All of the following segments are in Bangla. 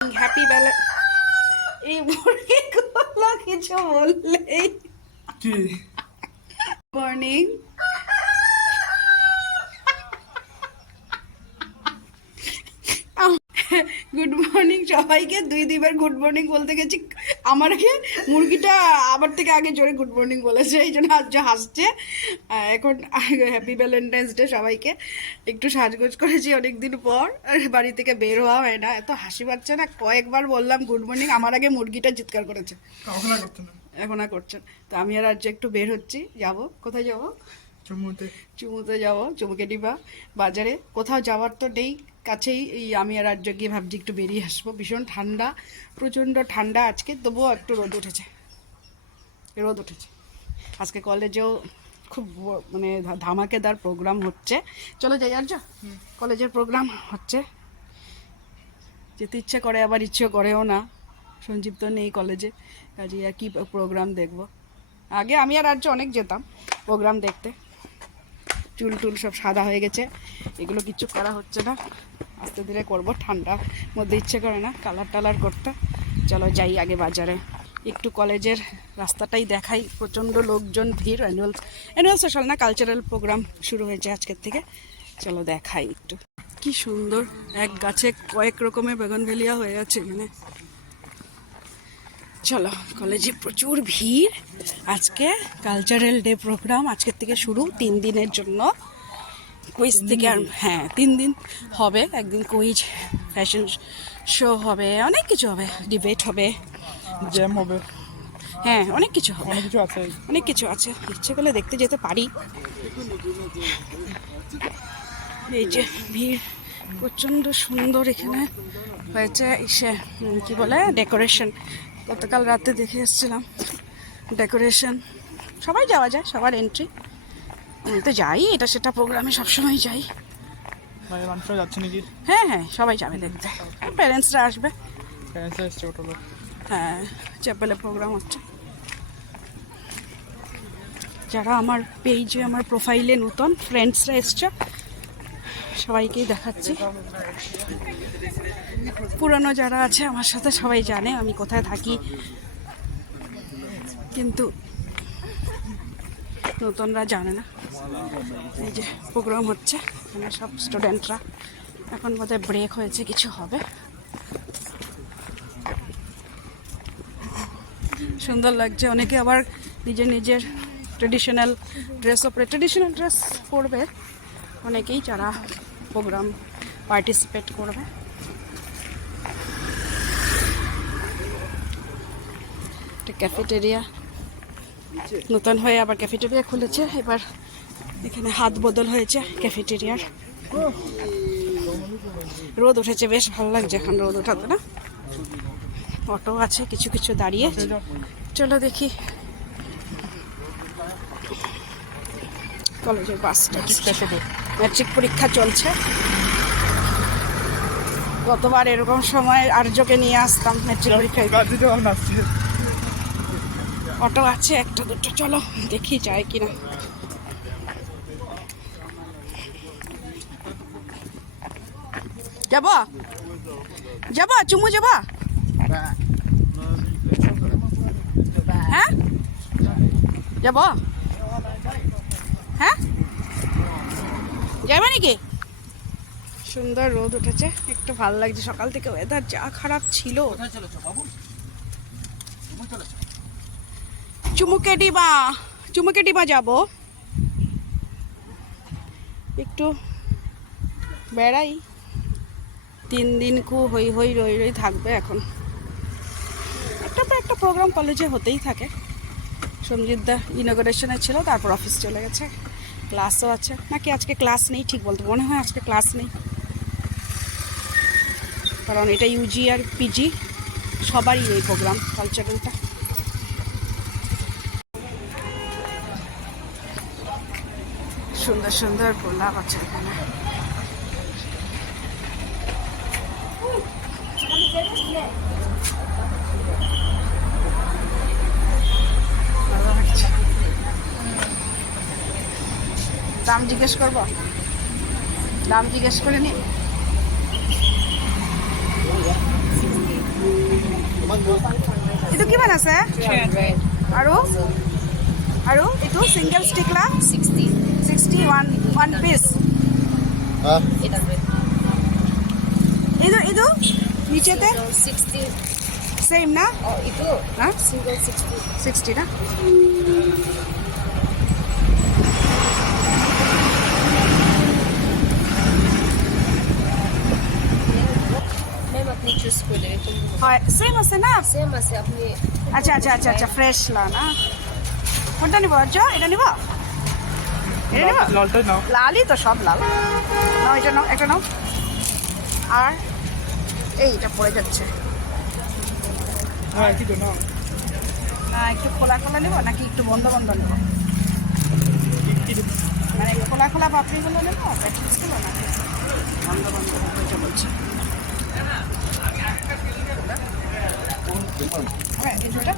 হ্যাপি বেলা এই মুরগিগুলো কিছু বললেই কি মর্নিং গুড মর্নিং সবাইকে। দুইবার গুড মর্নিং বলতে গেছি, আমার আগে মুরগিটা আমার থেকে আগে জোরে গুড মর্নিং বলেছে, এই জন্য আজ হাসছে। এখন হ্যাপি ভ্যালেন্টাইন্স ডে সবাইকে। একটু সাজগোজ করেছি অনেকদিন পর, বাড়ি থেকে বের হওয়া হয় না, এত হাসি পাচ্ছে না। কয়েকবার বললাম গুড মর্নিং, আমার আগে মুরগিটা চিৎকার করেছে। এখন আর করছেন। তো আমি আর আজ একটু বের হচ্ছি, যাব কোথায় যাব? চুমুতে যাব, চুমুকে ডিবা বাজারে। কোথাও যাওয়ার তো নেই, কাছেই। এই আমি আর আজ গিয়ে ভাবছি একটু বেরিয়ে আসবো। ভীষণ ঠান্ডা, প্রচণ্ড ঠান্ডা আজকে, তবুও একটু রোদ উঠেছে। আজকে কলেজেও খুব মানে ধামাকেদার প্রোগ্রাম হচ্ছে। চলো যাই আর যা, কলেজের প্রোগ্রাম হচ্ছে, যেতে ইচ্ছে করে আবার ইচ্ছে করেও না। সঞ্জীব তো নেই কলেজে, কাজে আর কি প্রোগ্রাম দেখবো। আগে আমি আর আজ অনেক যেতাম প্রোগ্রাম দেখতে। চুল টুল সব সাদা হয়ে গেছে, এগুলো কিচ্ছু করা হচ্ছে না, আস্তে ধীরে করবো। ঠান্ডার মধ্যে ইচ্ছে করে না কালার টালার করতে। চলো যাই আগে বাজারে, একটু কলেজের রাস্তাটাই দেখাই। প্রচণ্ড লোকজন, ভিড়। অ্যানুয়াল সোশ্যাল না, কালচারাল প্রোগ্রাম শুরু হয়েছে আজকের থেকে। চলো দেখাই একটু। কি সুন্দর, এক গাছে কয়েক রকমের বেগুনভেলিয়া হয়ে আছে এখানে। চলো, কলেজে প্রচুর ভিড়। আজকে কালচারাল ডে প্রোগ্রাম আজকের থেকে শুরু, 3 দিনের জন্য। কুইজ থেকে আর হ্যাঁ 3 দিন হবে। একদিন কুইজ, ফ্যাশন শো হবে, অনেক কিছু হবে, ডিবেট হবে, জ্যাম হবে, হ্যাঁ অনেক কিছু হবে, অনেক কিছু আছে। ইচ্ছে করলে দেখতে যেতে পারি। এই যে ভিড়, প্রচণ্ড সুন্দর এখানে হয়েছে। ইসে কি বলে, ডেকোরেশন। গতকাল রাতে দেখে এসেছিলাম ডেকোরেশন। সবাই যাওয়া যায়, সবার এন্ট্রি। আমি তো যাই, এটা সেটা প্রোগ্রামে সবসময় যাই। মানুষরা যাচ্ছে নাকি? হ্যাঁ সবাই যাবে দেখতে, প্যারেন্টসরা আসবে। হ্যাঁ, চ্যাপেলে প্রোগ্রাম হচ্ছে। যারা আমার পেজে, আমার প্রোফাইলে নতুন ফ্রেন্ডসরা এসছে, সবাইকেই দেখাচ্ছি। পুরানো যারা আছে আমার সাথে, সবাই জানে আমি কোথায় থাকি, কিন্তু নতুনরা জানে না। এই যে প্রোগ্রাম হচ্ছে, এখানে সব স্টুডেন্টরা। এখন বোধহয় ব্রেক হয়েছে, কিছু হবে। সুন্দর লাগছে। অনেকে আবার নিজের ট্রেডিশনাল ড্রেস পরবে অনেকেই, যারা প্রোগ্রাম পার্টিসিপেট করবে। একটা ক্যাফেটেরিয়া নতুন হয়ে আবার ক্যাফেটেরিয়া খুলেছে। এবার এখানে হাত বদল হয়েছে ক্যাফেটেরিয়ার। রোদ উঠেছে, বেশ ভালো লাগছে এখন রোদ ওঠাতে না। অটো আছে কিছু কিছু দাঁড়িয়ে। চলো দেখি কলেজের বাসটা। ম্যাট্রিক পরীক্ষা চলছে। গতবার এরকম সময় আর্যকে নিয়ে আসতাম ম্যাট্রিক পরীক্ষায়। অটো আছে একটা দুটো, চলো দেখি যায় কিনা। যাবা চুমু যাবা? হ্যাঁ যাব, হ্যাঁ যাবে নাকি? সুন্দর রোদ উঠেছে, একটু ভালো লাগছে। সকাল থেকে ওয়েদার যা খারাপ ছিল। চুমুকে ডিবা যাব, একটু বেড়াই। 3 দিন হই রই থাকবে। এখন একটা পর একটা প্রোগ্রাম কলেজে হতেই থাকে। সঞ্জিতদা ইনগরেশনে ছিল, তারপর অফিস চলে গেছে। ক্লাসও আছে নাকি আজকে? ক্লাস নেই ঠিক বলতে, মনে হয় আজকে ক্লাস নেই, কারণ এটা ইউজি আর পিজি সবারই এই প্রোগ্রাম কালচারালটা। সুন্দর সুন্দর গোলাপ আছে এখানে। দাম জিজ্ঞেস করবো, দাম জিজ্ঞেস করে নি। এইটো কিমান আছে আৰু আৰু এইটো ছিংগল ষ্টিক লা 61 পিচ এইটো এইটো নিচেতে 60 সেম না itu হ্যাঁ single 60 60 না मैम अपनी चूज कर ले तुम হয় সেম আছে না सेम আছে আপনি আচ্ছা আচ্ছা আচ্ছা আচ্ছা ফ্রেশ লা না কোনটা নিব আচ্ছা এটা নিব এটা নিব লালটাই নাও লালই তো সব লাল নাও এটা নাও একটা নাও আর এইটা পড়ে যাচ্ছে হ্যাঁ কি তো নাও না একটু খোলা খোলা নেব নাকি একটু বন্ধ বন্ধ নেব মানে খোলা খোলা পাপড়িগুলো নেব প্যাকেটসগুলো না বন্ধ বন্ধ ওইটা বলছি হ্যাঁ এই দুটো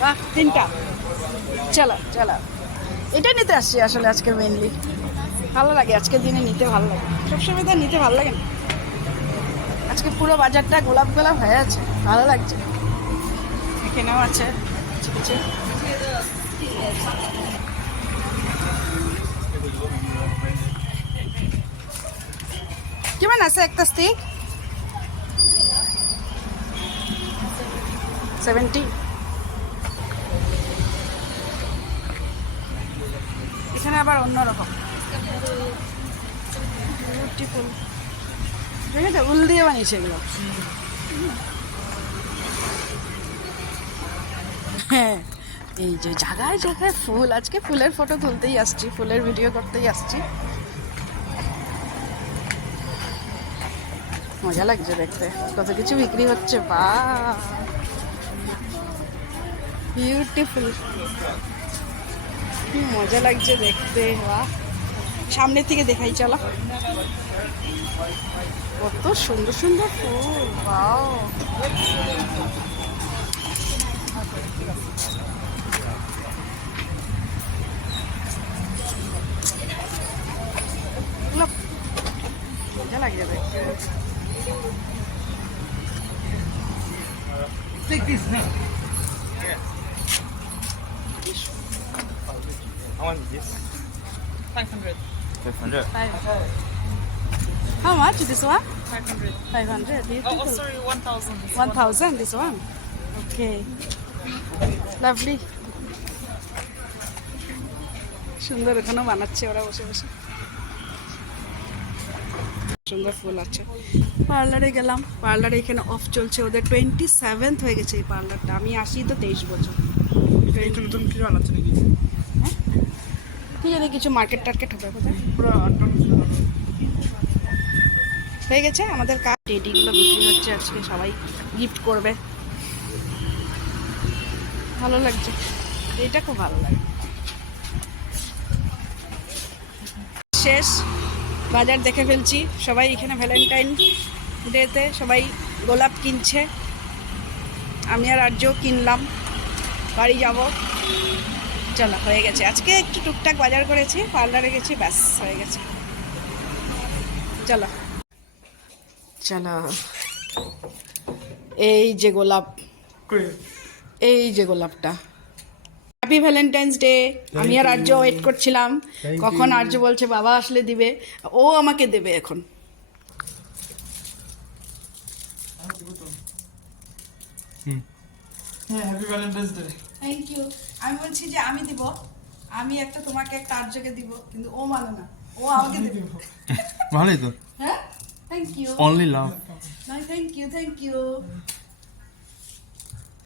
বাহ তিনটা চলো চলো এটাই নিতে আসছি আসলে আজকে মেনলি ভালো লাগে আজকের দিনে নিতে ভালো লাগে সবসময় তো নিতে ভালো লাগে না আজকে পুরো বাজারটা গোলাপ গোলাপ হয়ে আছে ভালো লাগছে এখানেও আছে কিছু কিছু কেমন আছে একটা স্টিক 70 এখানে আবার অন্যরকম বিউটিফুল ঠিক আছে উল দিয়ে বানিয়েছে এগুলো হ্যাঁ এই যে জায়গায় জায়গায় ফুল আজকে ফুলের ফটো তুলতেই আসছি ফুলের ভিডিও করতেই আসছি মজা লাগছে দেখতে কত কিছু বিক্রি হচ্ছে বা বিউটিফুল কি মজা লাগছে দেখতে বাহ সামনে থেকে দেখাই চলো কত সুন্দর সুন্দর ফুল বাও মজা লাগছে দেখতে Take this now. How much is this? 500. 500. How much this one? 500. 500 beautiful. Oh, sorry, 1,000. 1000 this one. Okay. Lovely. সুন্দর এখানেও বানাচ্ছে ওরা বসে বসে সুন্দর ফুল আছে পার্লারে গেলাম পার্লারে এখানে অফ চলছে ওদের 27th হয়ে গেছে এই পার্লারটা আমি আসি তো 23 বছর একটু নতুন কিছু বানাচ্ছে নাকি কি জানি কিছু মার্কেট টার্কেট হবে কোথায় পুরো আটটা হয়ে গেছে আমাদের কাজ টেডিগুলো বিক্রি হচ্ছে আজকে সবাই গিফট করবে ভালো লাগছে এটা খুব ভালো লাগে শেষ বাজার দেখে ফেলছি সবাই এখানে ভ্যালেন্টাইন ডেতে সবাই গোলাপ কিনছে আমি আর আর্যও কিনলাম বাড়ি যাব চলো হয়ে গেছে আজকে একটু টুকটাক বাজার করেছি পার্লারে গেছি ব্যাস হয়ে গেছে চলো চলো এই যে গোলাপ এই যে গোলাপটা হ্যাপি ভ্যালেন্টাইন্স ডে আমি আর আর্য ওয়েট করছিলাম কখন আর্য বলছে বাবা আসলে দিবে ও আমাকে দেবে এখন হ্যাঁ happy Valentine's day thank you আমি বলছি যে আমি দিব আমি একটা তোমাকে একটা আর্যকে দিব কিন্তু ও মানে না ও আমাকে দেবে ভালোই তো হ্যাঁ thank you only love thank you